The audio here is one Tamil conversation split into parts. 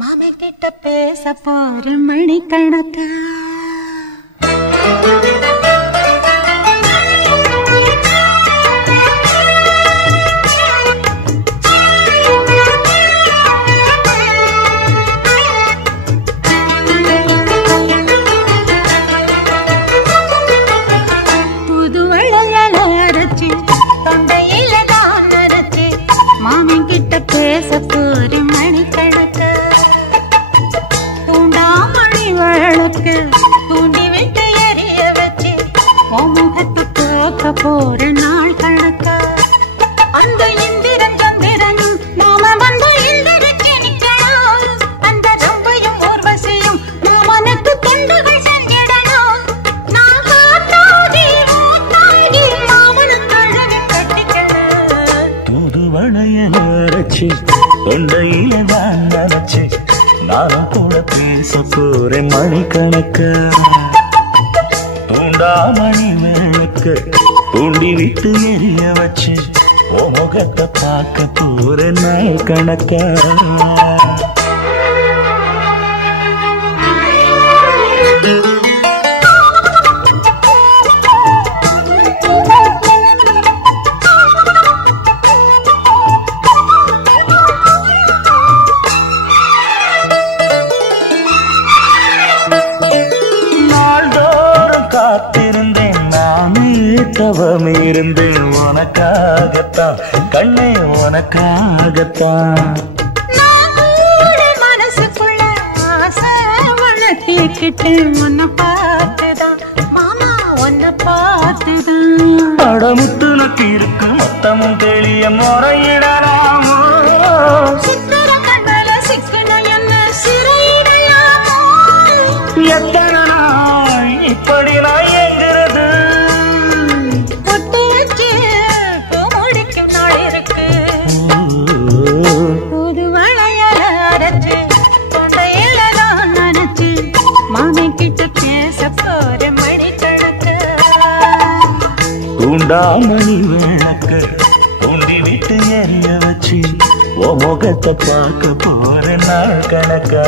மாமன் கிட்ட பேச போற மணிக்கணக்கா பேச போற மணிக்கணக்கா தூண்டாமணி வழக்கு தூண்டி விட்டு எரிய வச்சு முகத்து போக்க போற நாள் கணக்கா அந்த இந்திரன் சந்திரன் நாம வந்து இந்திரக்கு நிக்கணும் அந்த ரம்பையும் ஊர்வசியும் நாமனுக்கு தொண்டுகள் செஞ்சிடணும் நான் காத்தாடி மூத்தாடி மாமனுக்கு அழகு கட்டிக்கணும் புதுவளையல் தொண்டையில தான் நினைச்சு நானும் கூட பேச போறேன் மணிக்கணக்கா சூடாமணி விளக்கு தூண்டி விட்டு எரிய வச்சு உன் முகத்தை பார்க்க போற நாள் கணக்கா தவம் இருந்தேன் உனக்காகத்தான் கண்ணே உனக்காகத்தான் மனசுக்குள்ள ஆசை வளர்த்திக்கிட்டேன் உன்னை பார்த்துதான் மாமா உன்னை பார்த்துதான் படமுத்து நக்கி இருக்கு மொத்தமும் தெளிய முறையிடலாமோ சித்திர கண்ணல சிக்கன என்ன சிறையிடையாமோ எத்தனை நாள் இப்படி நான் எங்கிறது தூண்டாமணி விளக்க தூண்டி விட்டு எரிய வச்சு உன் முகத்தை பார்க்க போற நாள் கணக்கா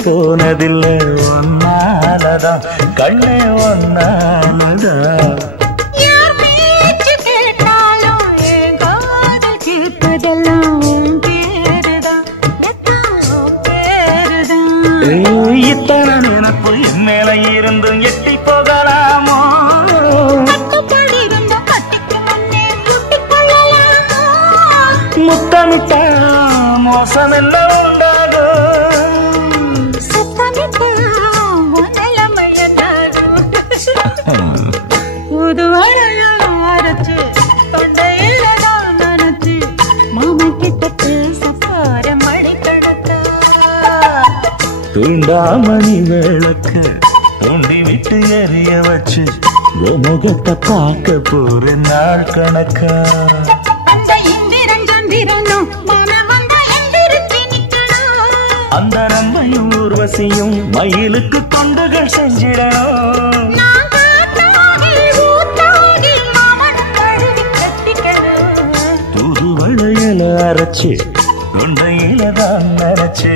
போனதில்லை ஒன்னாலதான் கண்ணே ஒன்னாலதான் யார் பேச்சு கேட்டாலும் என் காதல் கேட்பதெல்லாம் பேருதான் பேருதான் இத்தனை நினைப்பு என் மேல இருந்து எட்டி போகலாமோ முத்தமிட்டா மோசம் எல்லாம் தூண்டாமணி விளக்க தூண்டி விட்டு எரிய வச்சு முகத்தை பார்க்க போற நாள் கணக்கா அந்த நம்பையும் ஊர்வசியும் மயிலுக்கு தொண்டுகள் செஞ்சிடணும் தூதுவளையல அரைச்சு தொண்டையில தான் நினைச்சு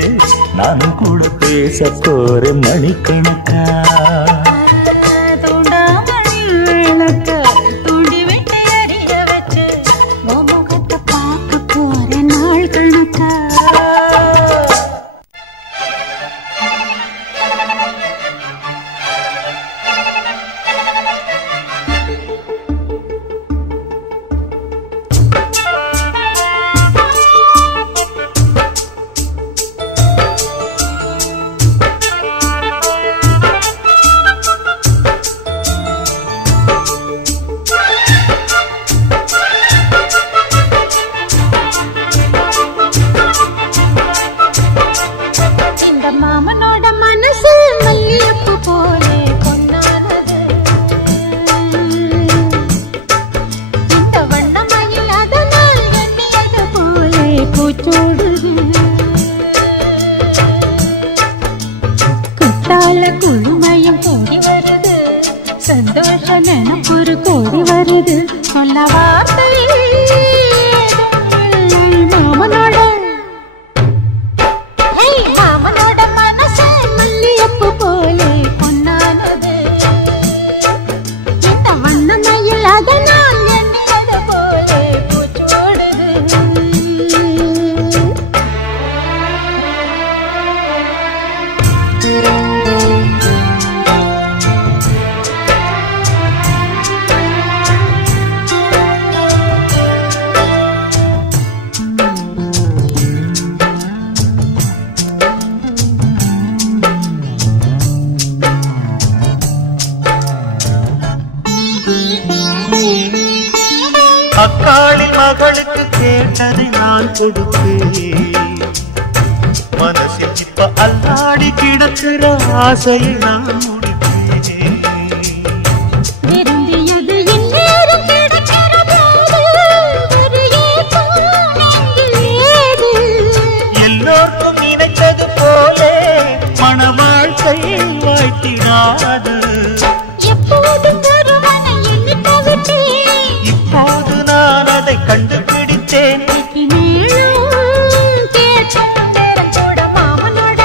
நானும் கூட பேச போற மணிக்கணக்கா முக்காலின் மகளுக்கு கேட்டதை நான் கொடுப்பேன். மனசில் இப்ப அல்லாடி கிடக்கிற ஆசையை நான் முடிப்பேன். விரும்பியது இந்நேரம் கிடைக்கிறது, ஒரு ஏக்கம் நெஞ்சில் ஏது? எல்லோருக்கும் நினைத்தது போலே மன வாழ்க்கை வாய்த்திடாது. எப்போதும் ஒருவனை எண்ணி தவித்தேன், இப்போது நான் அதை கண்டுபிடித்தேன். மேலும் கேட்கும் நேரம் கூட மாமனோட.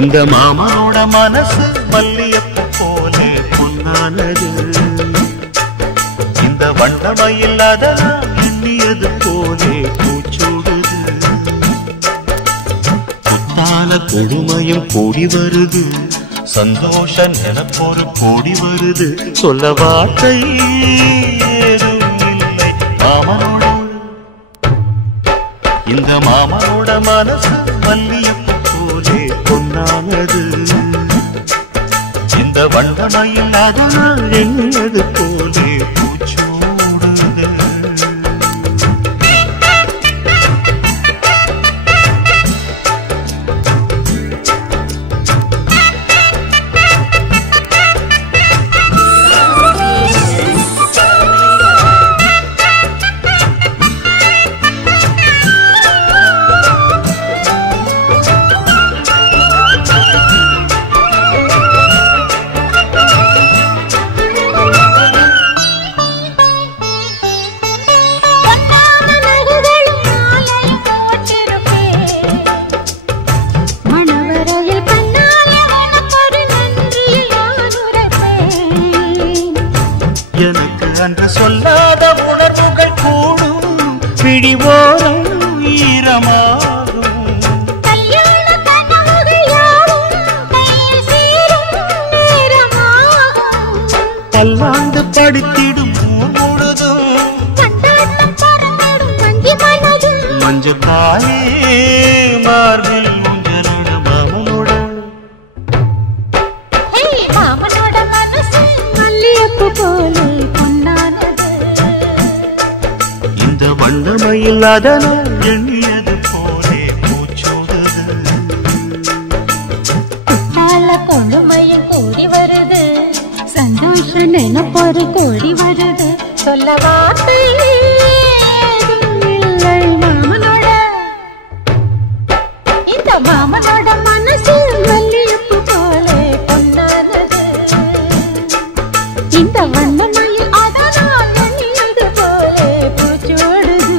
இந்த மாமனோட மனசு மல்லியப்பு போலே பொன்னானது. இந்த வண்ணமயில் அதெல்லாம் எண்ணியது போலே பூச்சூடுது. புத்தால கொடுமையும் கூடி வருது, சந்தோஷ நினைப்பொரு கூடி வருது. சொல்ல வார்த்தை ஏதும் இல்லை மாமனோட. இந்த மாமனோட மனசு மல்லியப்பு போலே பொன்னானது. இந்த வண்ணமயில் அதனால் எண்ணியது போலே பூச்சூடுது. எனக்கு அன்று சொல்லாத உணர்வுகள் கூடும், பிடிவோரம் ஈரமாகும். பல்லாண்டு படித்திடும் முழுதும் மஞ்ச காயே மார்பில் முஞ்சனோட மாமனோட. மாமனோட மனசு மல்லியப்பு போலே பொன்னானது. இந்த வண்ணமயில் அதனால் எண்ணியது போலே பூச்சூடுது. கால கொடுமையும் கூடி வருது, சந்தோஷ நினைப்பொரு கூடி வருது. சொல்ல வார்த்தை ஏதும் இல்லை மாமனோட. இந்த மாமனோட மனசு மல்லியப்பு போலே பொன்னானது. இந்த வண்ணமயில் அதனால் எண்ணியது போலே பூச்சூடுது.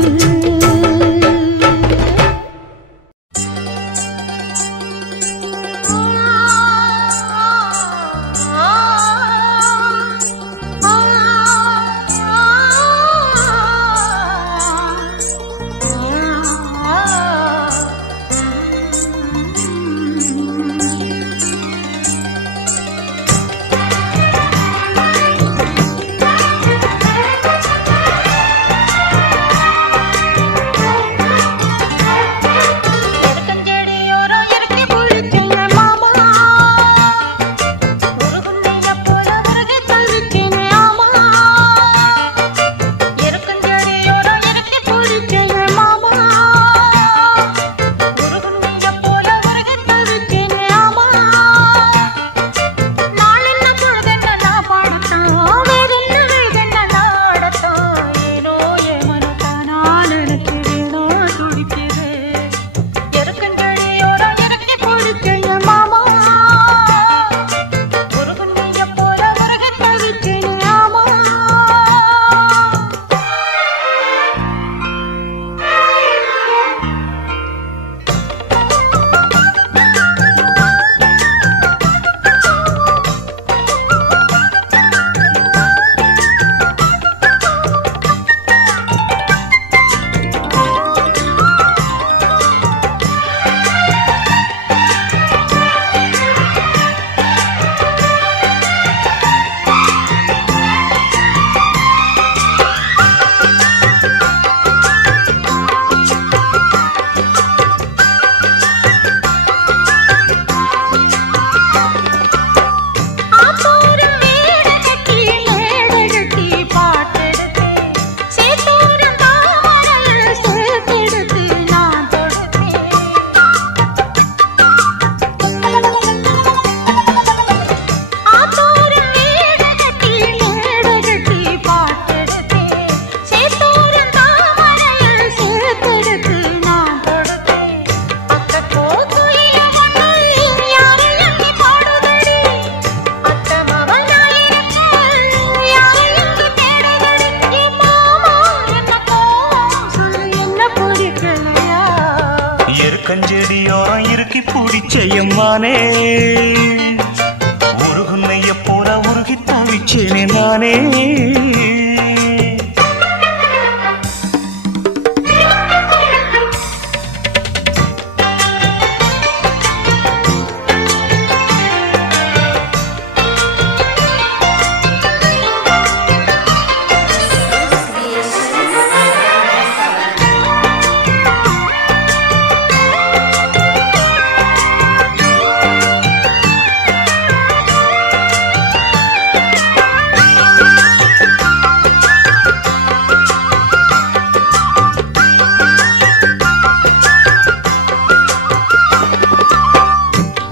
பிடிச்சேனே நானே.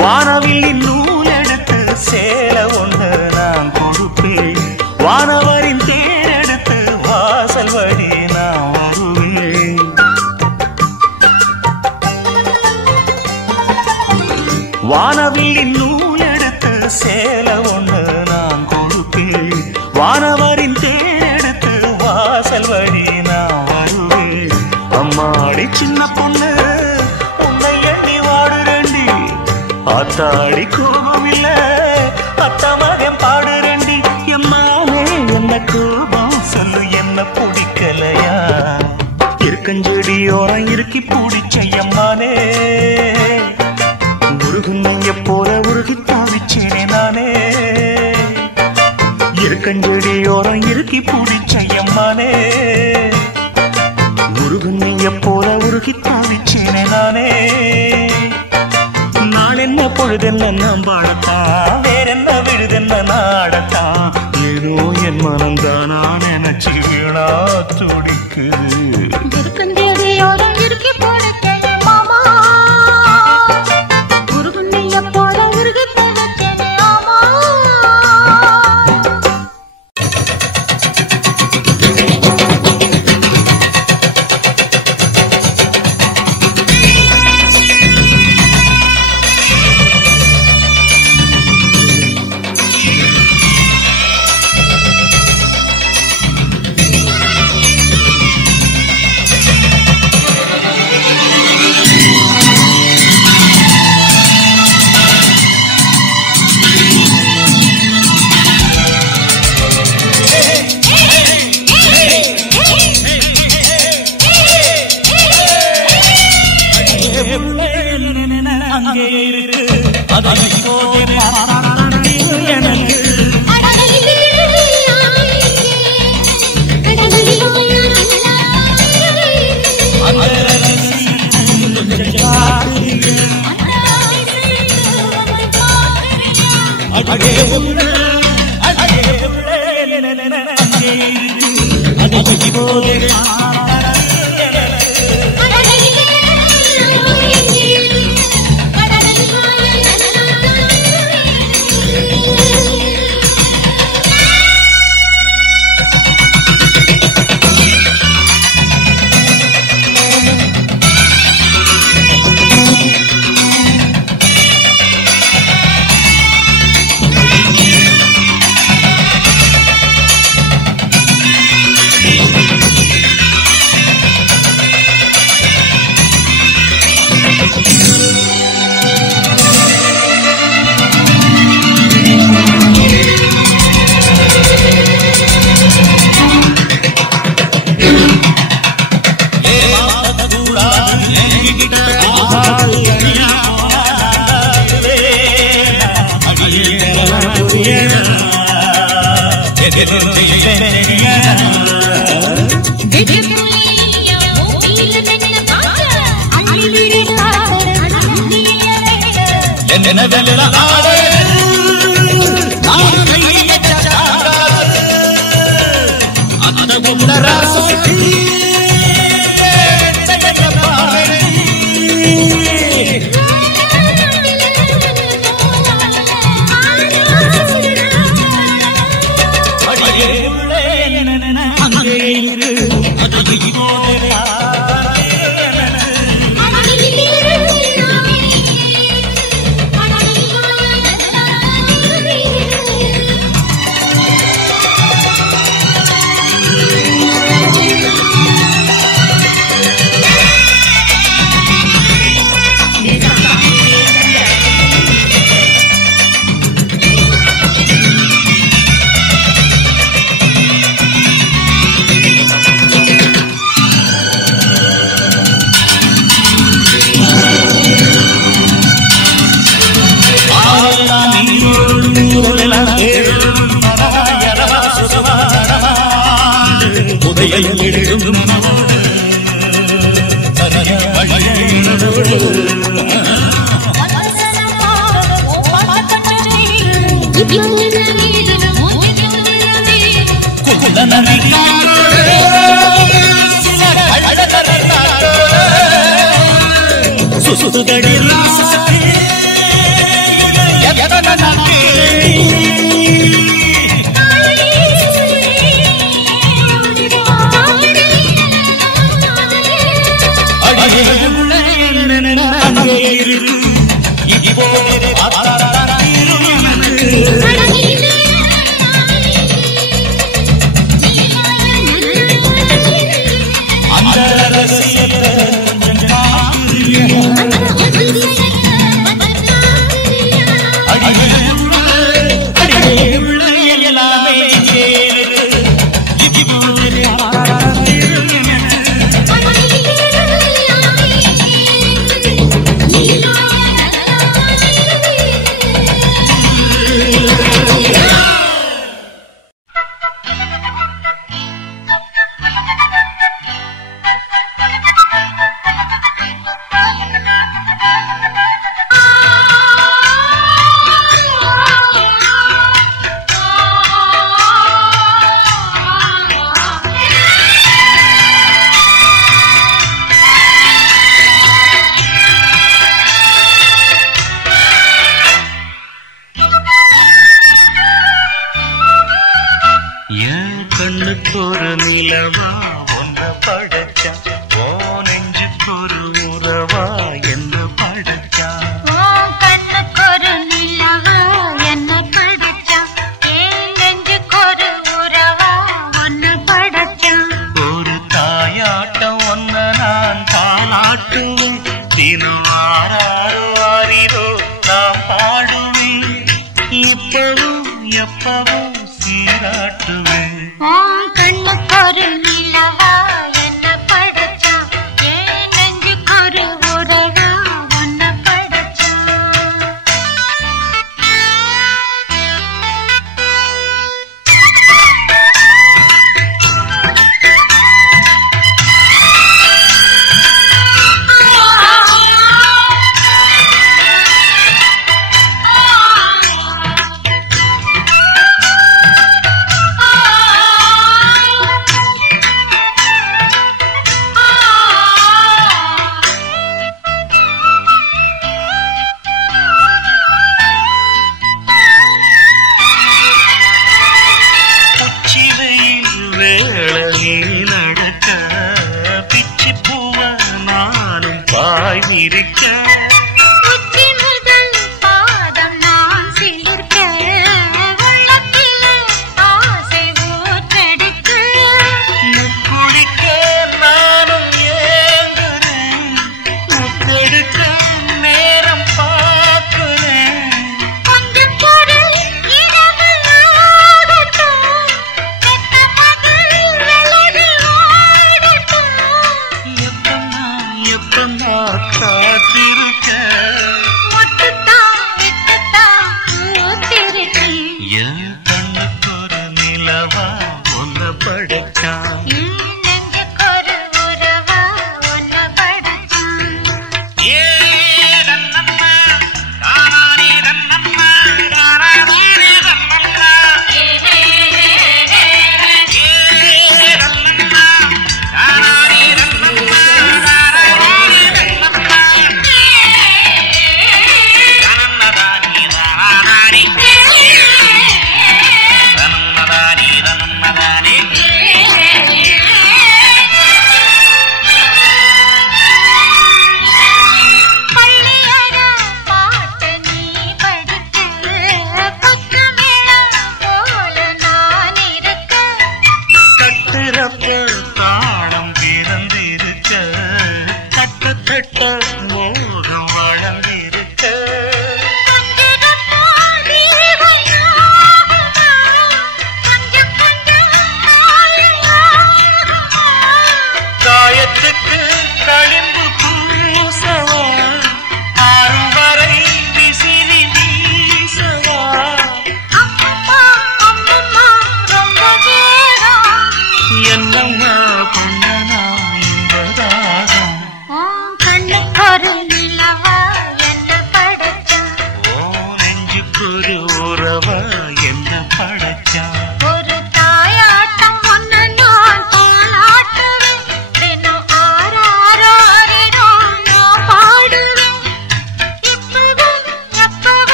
வானவில்லின் நூல் எடுத்து சேல ஒன்று நான் கொடுப்பேன். வானவரின் தேரெடுத்து வாசல் வழி நான் வருவேன். வானவில்லின் நூல் எடுத்து சேல ஒன்று நான் கொடுப்பேன். வானவரின் தேரெடுத்து வாசல் வழி நான் வருவேன். அம்மாடி சின்ன பொண்ணு உன்னை எண்ணி வாடுறேண்டி. ஆத்தாடி கோபம் இல்ல அத்த மகன் பாடுறண்டி. எம்மாவே என்ன கோபம் சொல்லு என்ன பிடிக்கலையா? இருக்கஞ்செடியோரம் இறுக்கி பிடிச்ச எம்மானே. உருகுன்னைய போல உருகி தாவிச்சேனே நானே. இருக்கஞ்செடியோரம் இறுக்கி பிடிச்ச எம்மானே. உருகுன்னைய போல உருகி தாவிச்சேனே நானே. என்ன பொழுதென்ன நாம் பாடத்தான், வேறென்ன விழுதென்ன நாடத்தான். ஏதோ என் மனம்தானா நினைச்சு வீணா துடிக்குது. இருக்கஞ்செடியோரம் இறுக்கி பிடிச்சேனே மாமா. உருகுன்னைய போல உருகி தாவிச்சேனே மாமா.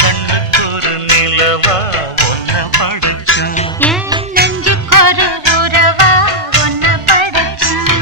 கண்ணுக்கு ஒரு நிலவா ஒன்ன படைச்சேன் என் நெஞ்சுக்கு ஒரு உறவா ஒன்ன படைச்சேன்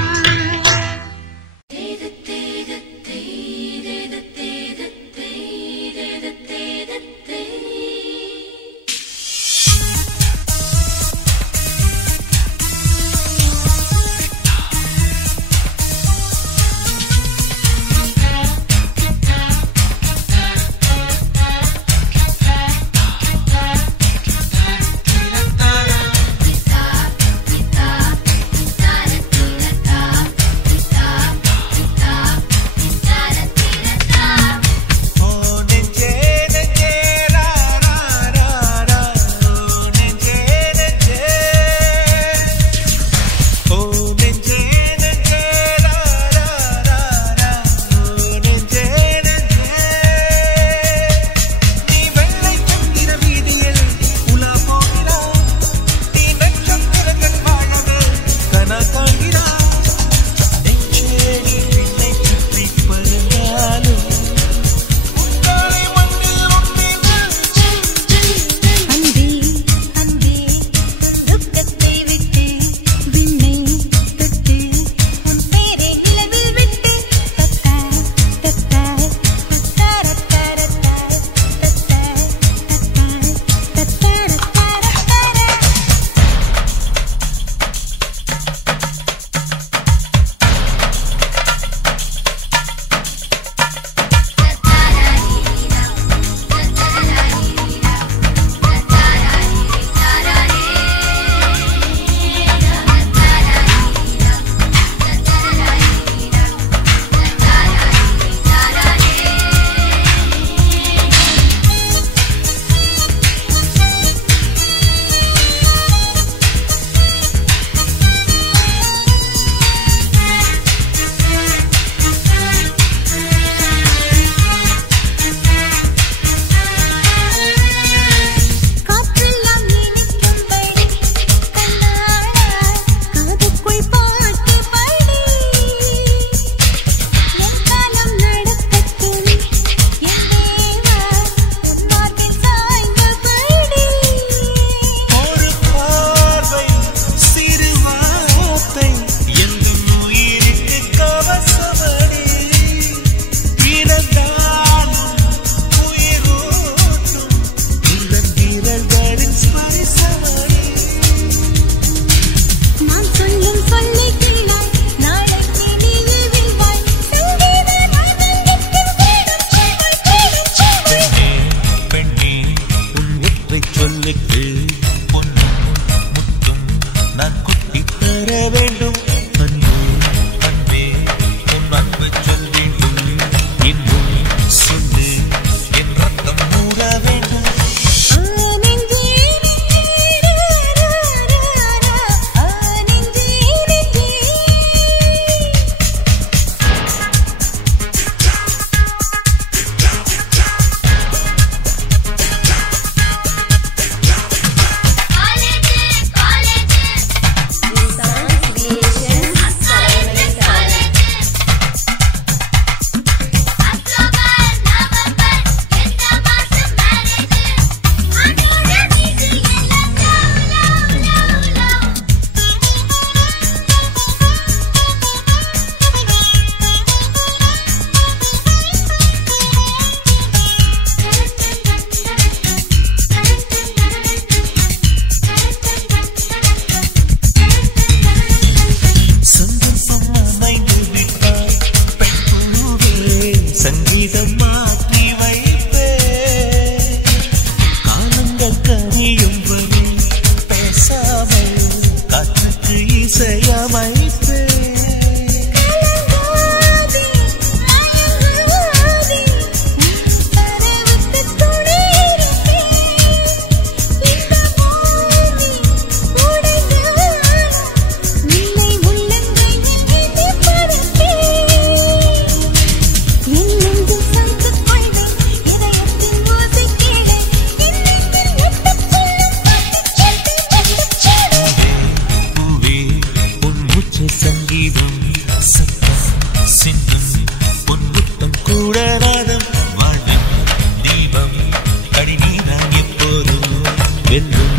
வெல்லும்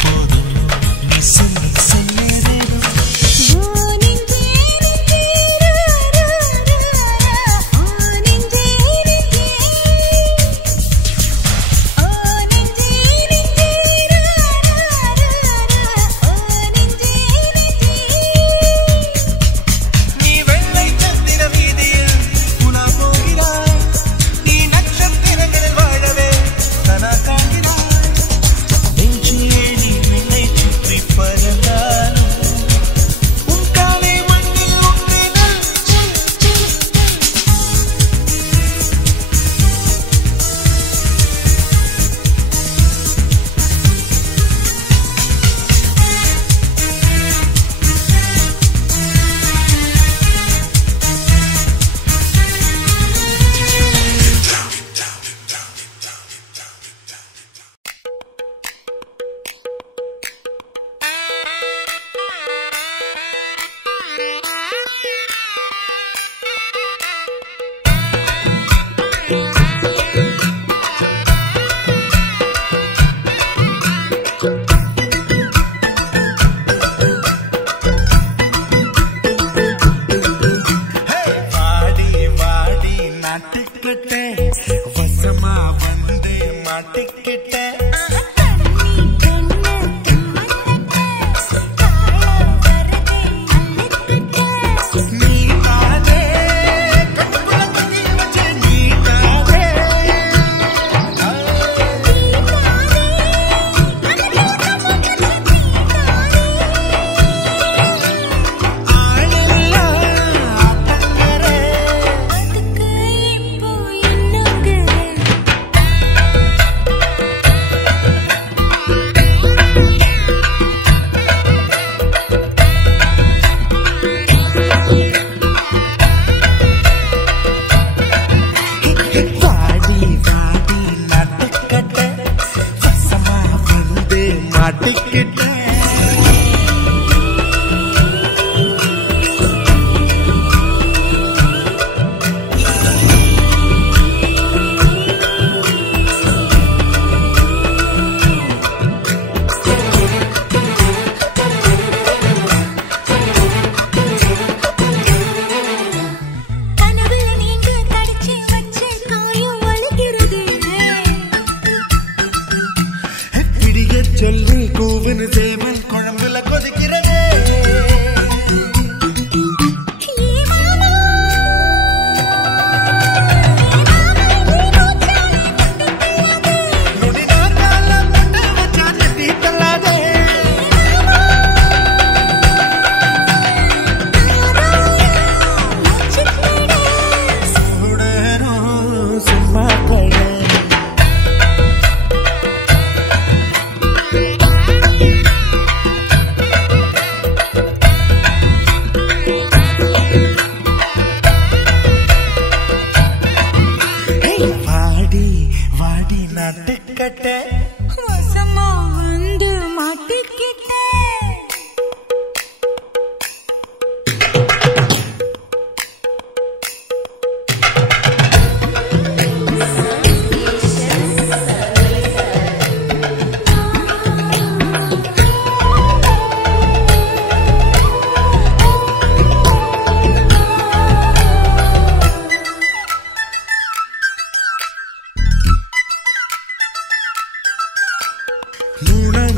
போதும் நீ சொல்லி சொன்னதேதோ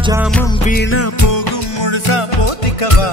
ஜாமம் வீணா போகும் முழுசா போத்திக்கவா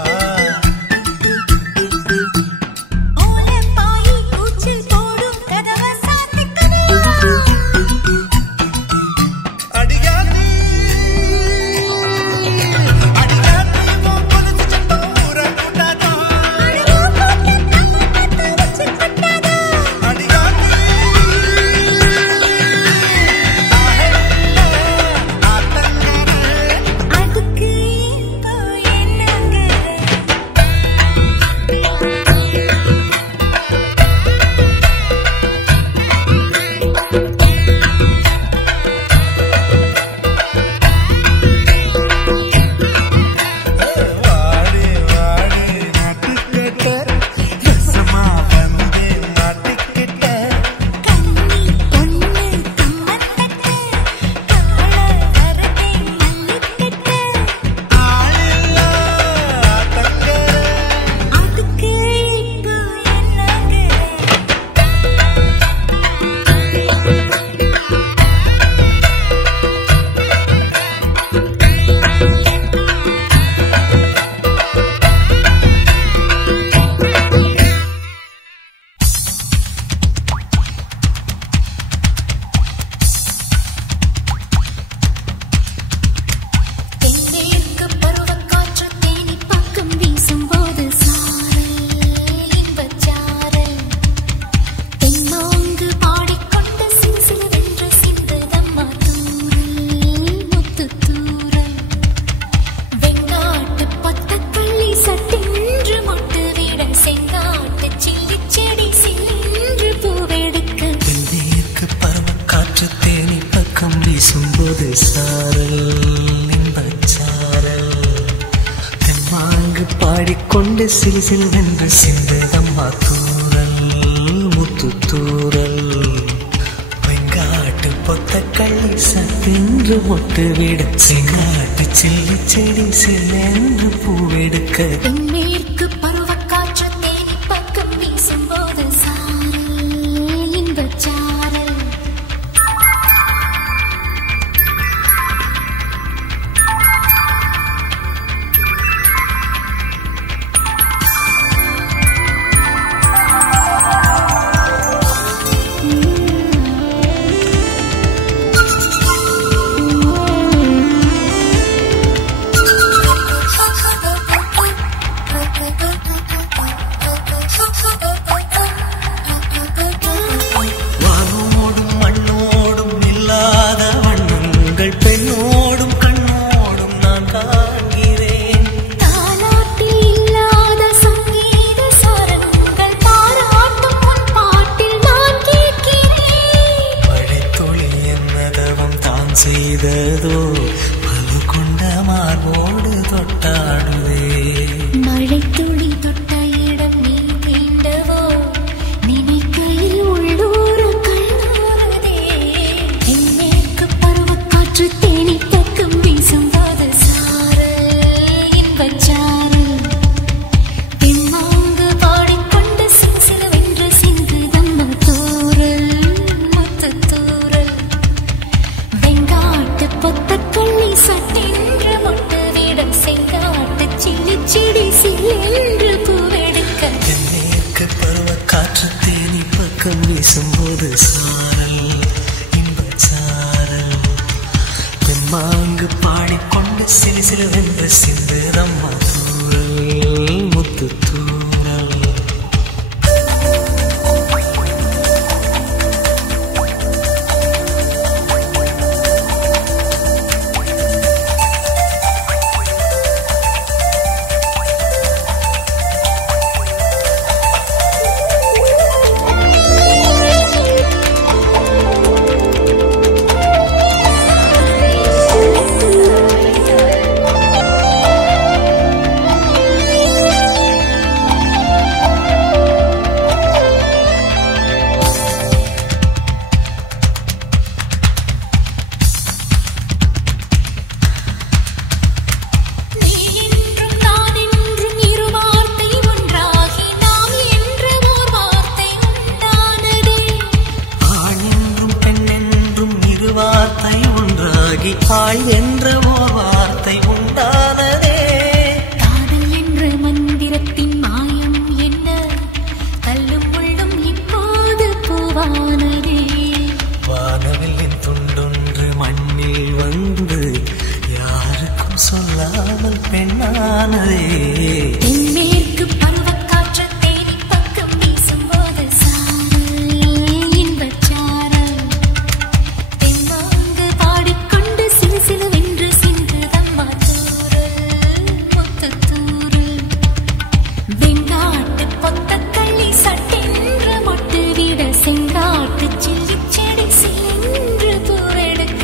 வீசும்போது சாரல் இன்பச்சாரல் தெம்மாங்கு பாடிக்கொண்டு சிறு சிறுவென்று சிந்ததம்மா தூரல் முத்து தூரல் வெங்காட்டு பொத்த கள்ளி சத்தின்று மொட்டு விட செங்காட்டு சில்லி செடி சில்லென்று பூவெடுக்க தென்மேற்கு பருவக்காற்று தேனி பக்கம் வீசும்போது சாரல் இன்பச்சாரல் செய்ததோ பலு கொண்ட மார்போடு தொட்டாடுவே மழை துளி தொட்ட இடம் நீ தீண்டவோ நினைக்கையில் உள்ளூர கண்ணானதே தென்மேற்கு பருவக்காற்று தேனி பக்கம் வீசும்போது சாரல் இன்பச்சாரல் தெம்மாங்கு பாடிக்கொண்டு சிலுவென்று சிந்து தம்ம தூரல் முத்து தூரல் வெங்காட்டு பொத்த கள்ளி சட்டென்று மொட்டு விடம் செங்காட்டு சில்லி செடி சில்லென்று பூவெடுக்க தென்மேற்கு பருவக்காற்று தேனி பக்கம் வீசும்போது சாரல் இன்பச்சாரல் தெம்மாங்கு பாடிக்கொண்டு சிலு சிலுவென்று சிந்ததம்மா தூரல் முத்து தூரல் ஆள் என்ற ஓர் வார்த்தை உண்டானதே காதல் என்ற மந்திரத்தின் மாயம் என்ன கல்லும் உள்ளும் இப்போது பூவானதே வானவில்லின் துண்டொன்று மண்ணில் வந்து யாருக்கும் சொல்லாமல் பெண்ணானதே தென்மேற்கு பருவக்காற்று தேனி பக்கம் வீசும்போது சாரல் இன்பச்சாரல் தெம்மாங்கு பாடிக்கொண்டு சிலு சிலுவென்று சிந்து தம்மா தூரல் முத்து தூரல் வெங்காட்டு பொத்த கள்ளி சட்டென்று மொட்டு விட செங்காட்டு சில்லி செடி சில்லென்று பூவெடுக்க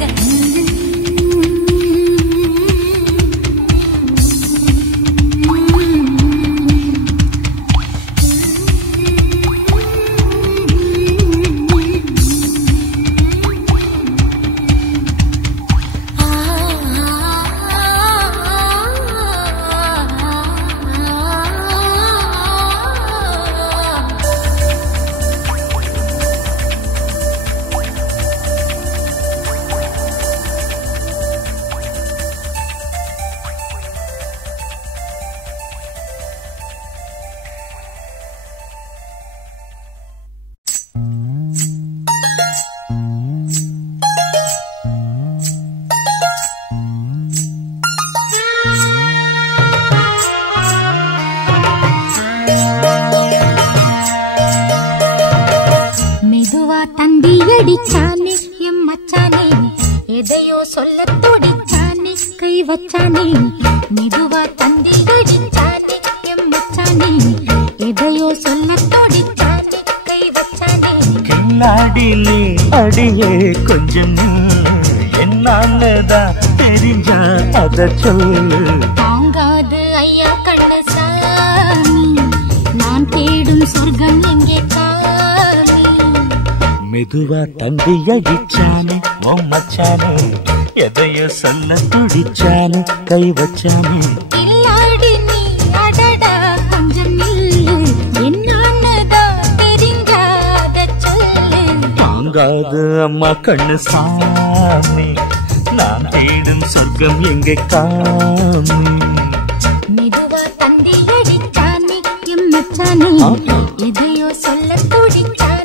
மெதுவா தந்தி அடிச்சானே எம் மச்சானே எதையோ சொல்ல துடிச்சானே கை வச்சானே மெதுவா தந்தி அடிச்சானே எம் மச்சானே எதையோ சொல்ல துடிச்சானே கை வச்சானே கில்லாடிலே அடியே கொஞ்சம் என்ன என்னன்னுதான் தெரிஞ்சா அத சொல்லு. தாங்காது ஐயா கண்ணசாமி, நான் தேடும் சொர்க்கம் எங்கே காமி. மெதுவா தந்தி அடிச்சானே மச்சானே, எதையோ சொல்ல துடிச்சானே கை வச்சானே. இல்லாடி நீ அடடா கொஞ்சம் நில்லு, என்னன்னுதான் தெரிஞ்சாத சொல்லு. தாங்காது அம்மா கண்ணு சாமி, நான் தேடும் சொர்க்கம் எங்கே காமி. மெதுவா தந்தி அடிச்சானே எம்மச்சானே, எதையோ சொல்ல துடிச்சானே.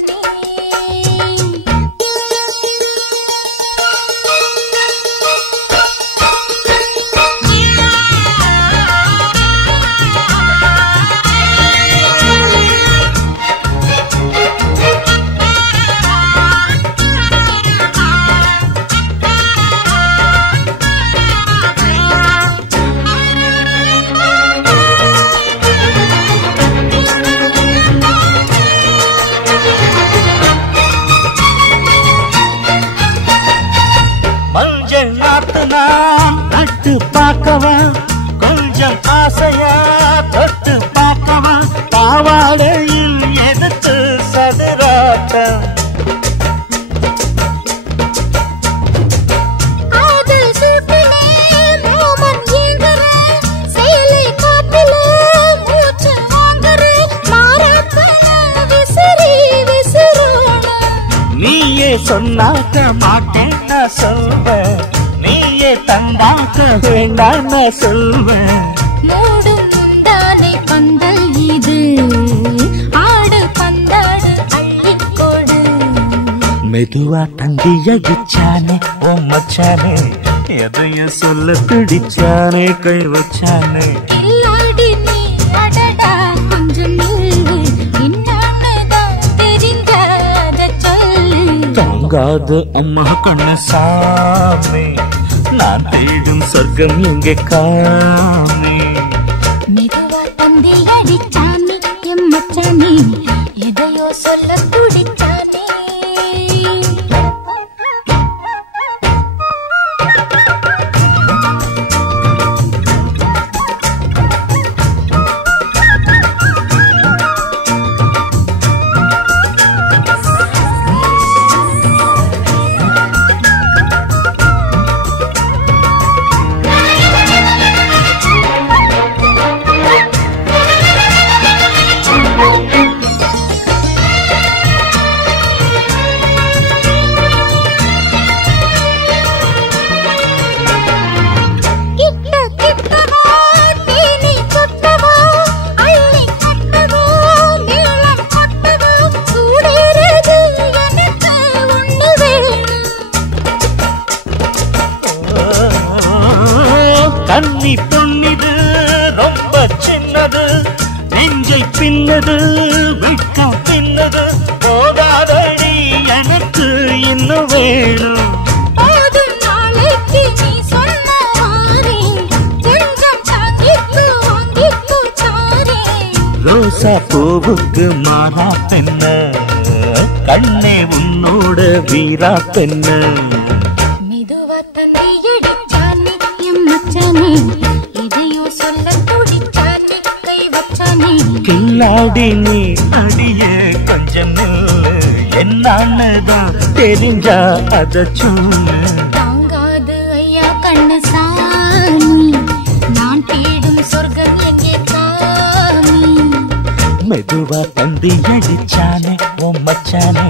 தட்டு பார்க்கவா கொஞ்சம் ஆசையா, தொட்டு பார்க்கவா பாவாடையில் எதுக்கு சதுராட்டம். நீயே சொன்னாக்க மாட்டேன் நான் சொல்வேன், நீயே தந்தாக்க வேண்டாம் நான் சொல்வேன். மூடும் முந்தானை பந்தல் இது, ஆடு பந்தாடு அள்ளிக்கொடு. மெதுவா தந்தி அடிச்சானே ஓ மச்சானே, எதையும் சொல்ல துடிச்சானே கை வச்சானே. இல்லாடி நீ அடடா கொஞ்சம் நில்லு, என்னன்னுதான் தெரிஞ்சாத சொல்லு. தாங்காது அம்மா கண்ணு சாமி, நான் தேடும் சொர்க்கம் எங்கே காமி. மெதுவா தந்தி அடிச்சானே எம்மச்சானே, எதையோ சொல்ல துடிச்சானே. கண்ணி பொன்னிது ரொம்ப சின்னது, நெஞ்சை பின்னது வெட்கம் பின்னது, போதாதடி எனக்கு இன்னும் வேணும். ரோசா பூவுக்கு மாறா பெண்ண, கண்ணே உன்னோட வீரா பெண்ண. மெதுவா தந்தி அடிச்சானே எம்மச்சானே, எதையோ சொல்ல துடிச்சானே கை வச்சானே. கில்லாடி நீ அடியே கொஞ்சம் நில்லு, என்னன்னுதான் தெரிஞ்சா அத சொல்லு. தாங்காது ஐயா கண்ணசாமி, நான் தேடும் சொர்க்கம் எங்கே காமி. மெதுவா தந்தி அடிச்சானே ஓ மச்சானே,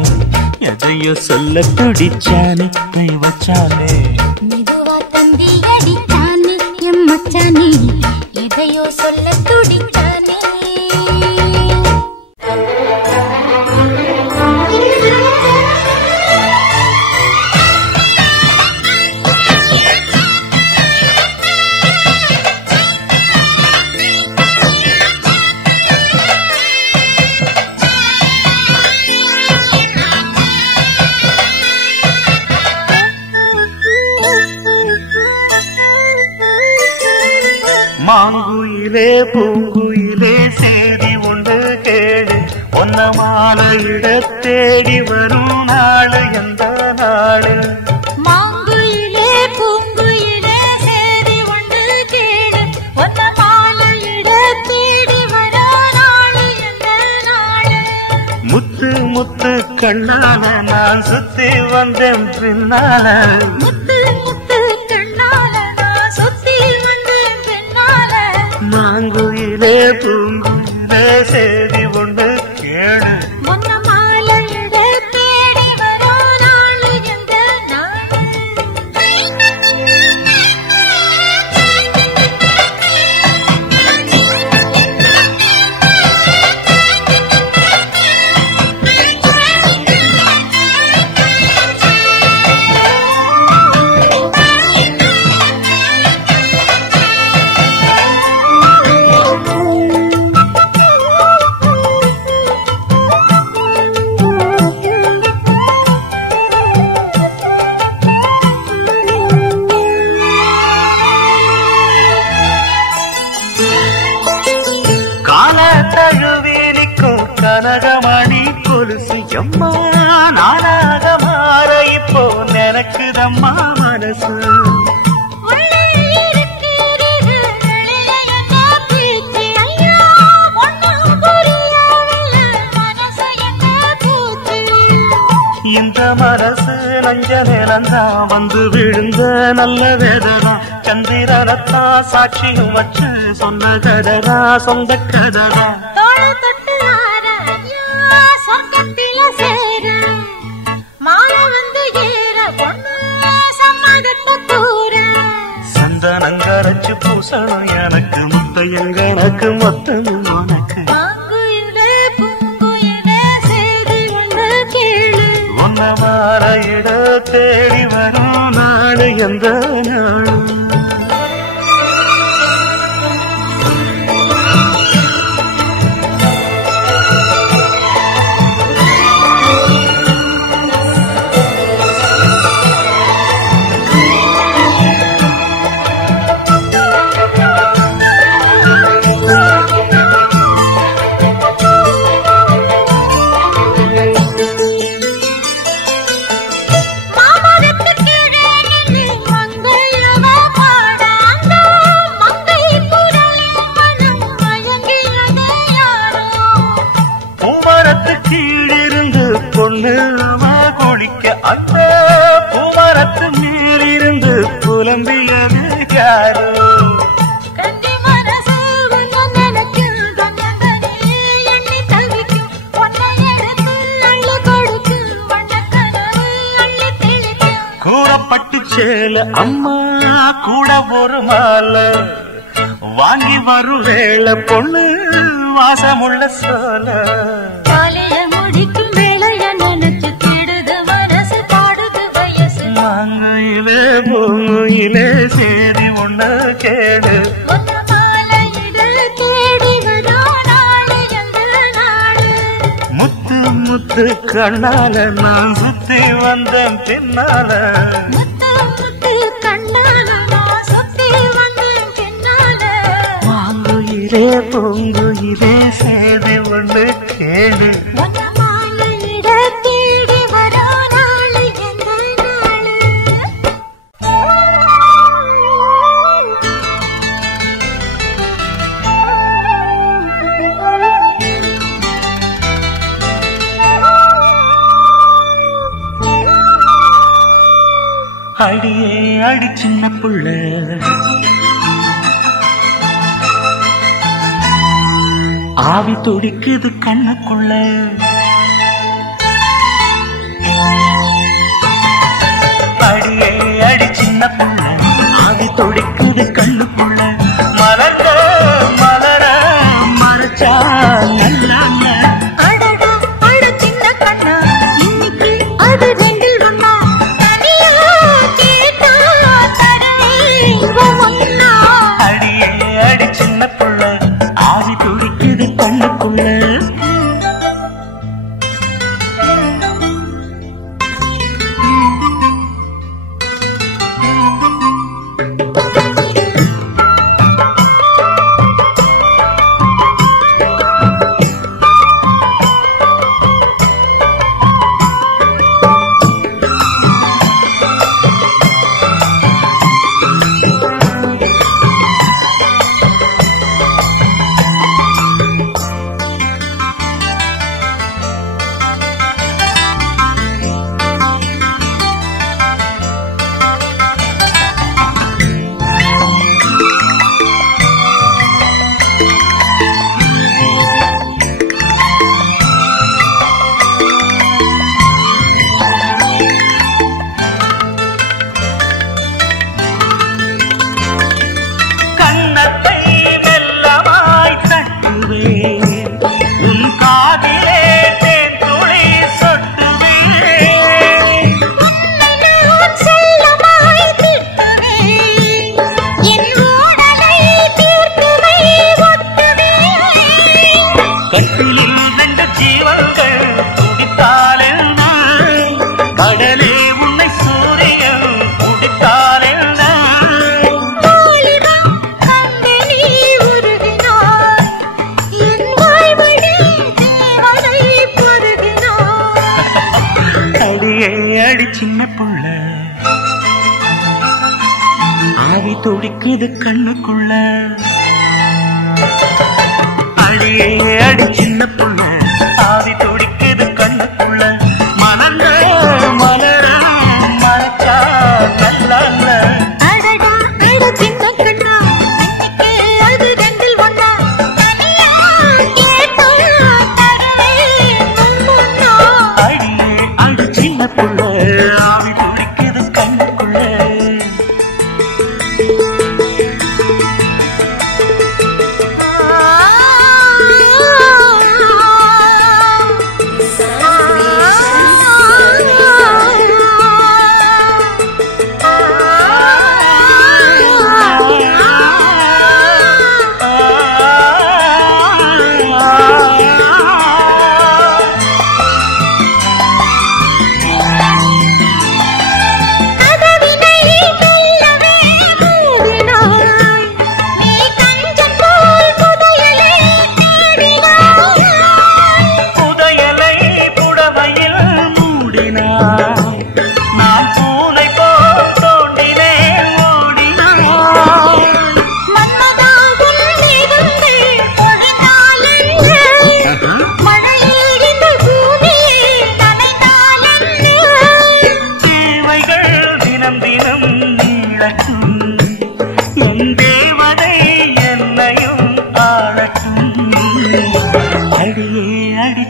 எதையோ சொல்ல துடிச்சானே கை வச்சானே. மெதுவா தந்தி அடிச்சானே எம்மச்சானே, எதையோ சொல்ல துடிச்சானே. மாங்குயிலே பூங்குயிலே சேதி ஒன்று கேடு, ஒன்ன மாலையிட தேடி வரும் நாள் எந்த நாடு. மாங்குயிலே கண்ணால நான் சுத்தி வந்தேன் பின்னால முத்து முத்து கண்ணால நான் சுத்தி வந்தேன் பின்னால மாங்குயிலே பூங்குயிலே சேதி ஒன்று கேளு முன்ன மாலையிட தேடி வரும் நாள் எந்த கனகமணி கொலுசு எம்மா நானாக மாற இப்போ நினைக்குதம்மா மனசு இந்த மனசு நஞ்ச நிலந்தான் வந்து விழுந்த நல்ல வேதனா சந்திரனத்தா சாட்சியும் வச்சு சொன்ன கதரா சொந்த கதரா சந்தனங்கரைச்சு பூசணும் எனக்கு முத்தையங்கனக்கு மொத்தமும் உனக்கு ஒன்ன மாலையிட தேடி வரும் நாடு எந்த நாடு குளிக்க அந்த பூமரத்து மேலிருந்து புலம்பியது யாரோ கூறப்பட்டு சேல அம்மா கூட ஒரு மாலை வாங்கி வரும் வேளை பொண்ணு வாசமுள்ள சோல மாங்கையிலே பூங்குயிலே சேதி ஒண்ணு கேடு முத்து முத்து கண்ணால நான் சுத்தி வந்தேன் பின்னால மாங்குயிலே பூங்குயிலே சேதி ஒண்ணு கேடு அடியே அடி சின்ன புள்ள ஆவி துடிக்குது கண்ணுக்குள்ள அடியே அடி சின்ன புள்ள ஆவி துடிக்குது கண்ணுக்குள்ள மலர மலர மறைச்சா நல்லா ஆவி துடிக்குது கண்ணுக்குள்ள அடியே அடி சின்ன புள்ள ஆவி துடிக்குது கண்ணுக்குள்ள மலர்ந்த மலர மறைச்சா நல்லா அடடா அட சின்ன கண்ணா இன்னைக்கு அது ரெண்டில் ஒண்ணா தனியா கேட்டா தருவேன் முன்னா அடியே அடி சின்ன புள்ள ஆவி துடிக்குது கண்ணுக்குள்ள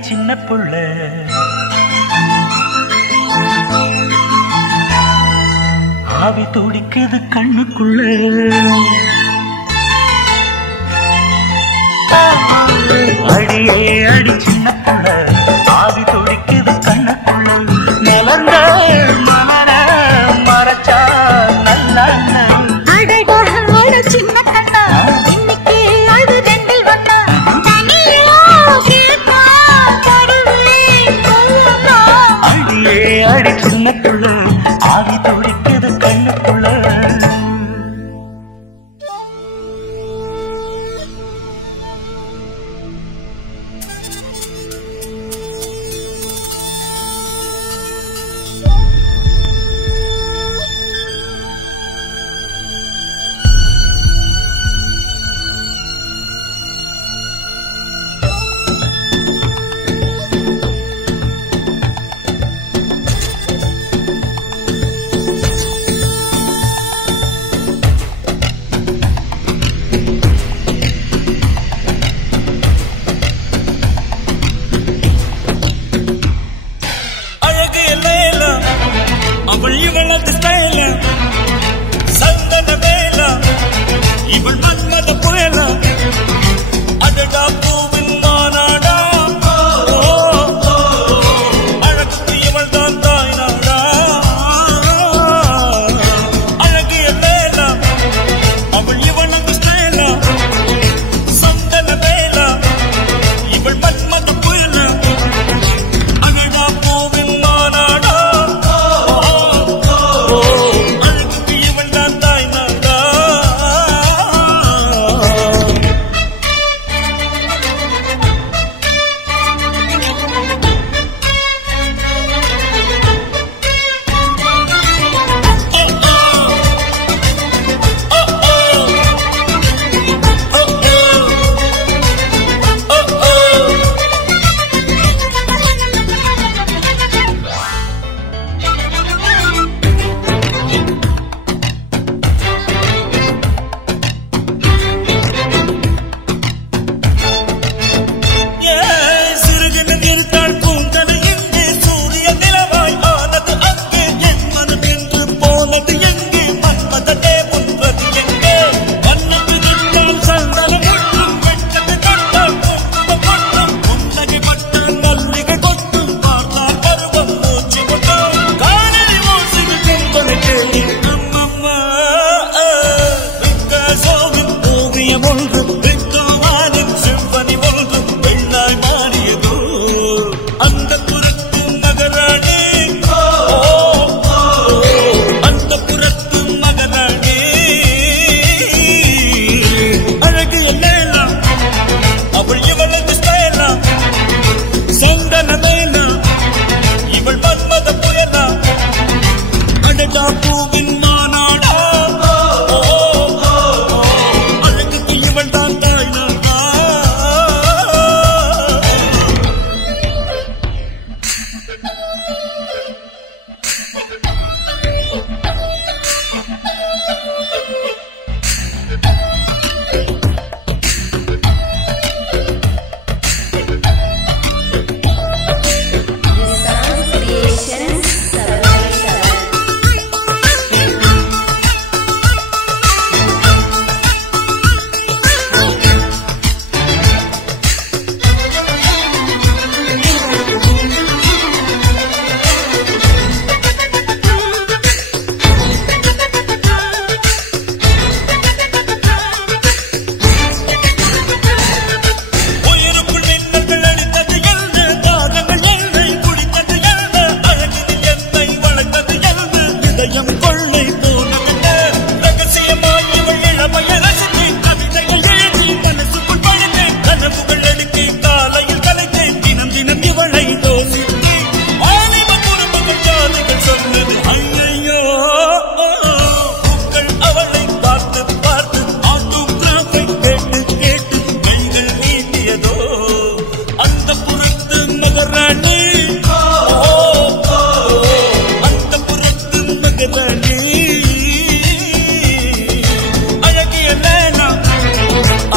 சின்ன புள்ள ஆவி துடிக்குது கண்ணுக்குள்ள அடியே அடி சின்ன புள்ள ஆவி துடிக்குது கண்ணுக்குள்ள மலர்ந்த மலர மறைச்சா நல்லா அடடா அட சின்ன கண்ணா இன்னைக்கு அது ரெண்டில் ஒண்ணா தனியா கேட்டா தருவேன் முன்னா அடியே அடி சின்ன புள்ள ஆவி துடிக்குது கண்ணுக்குள்ள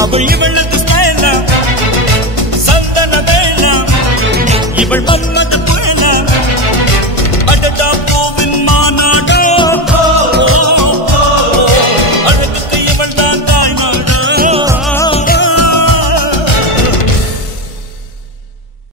அவள் இவளுக்கு ஸ்டைல சந்தன வேல இவள் மன்மத புயல அடடா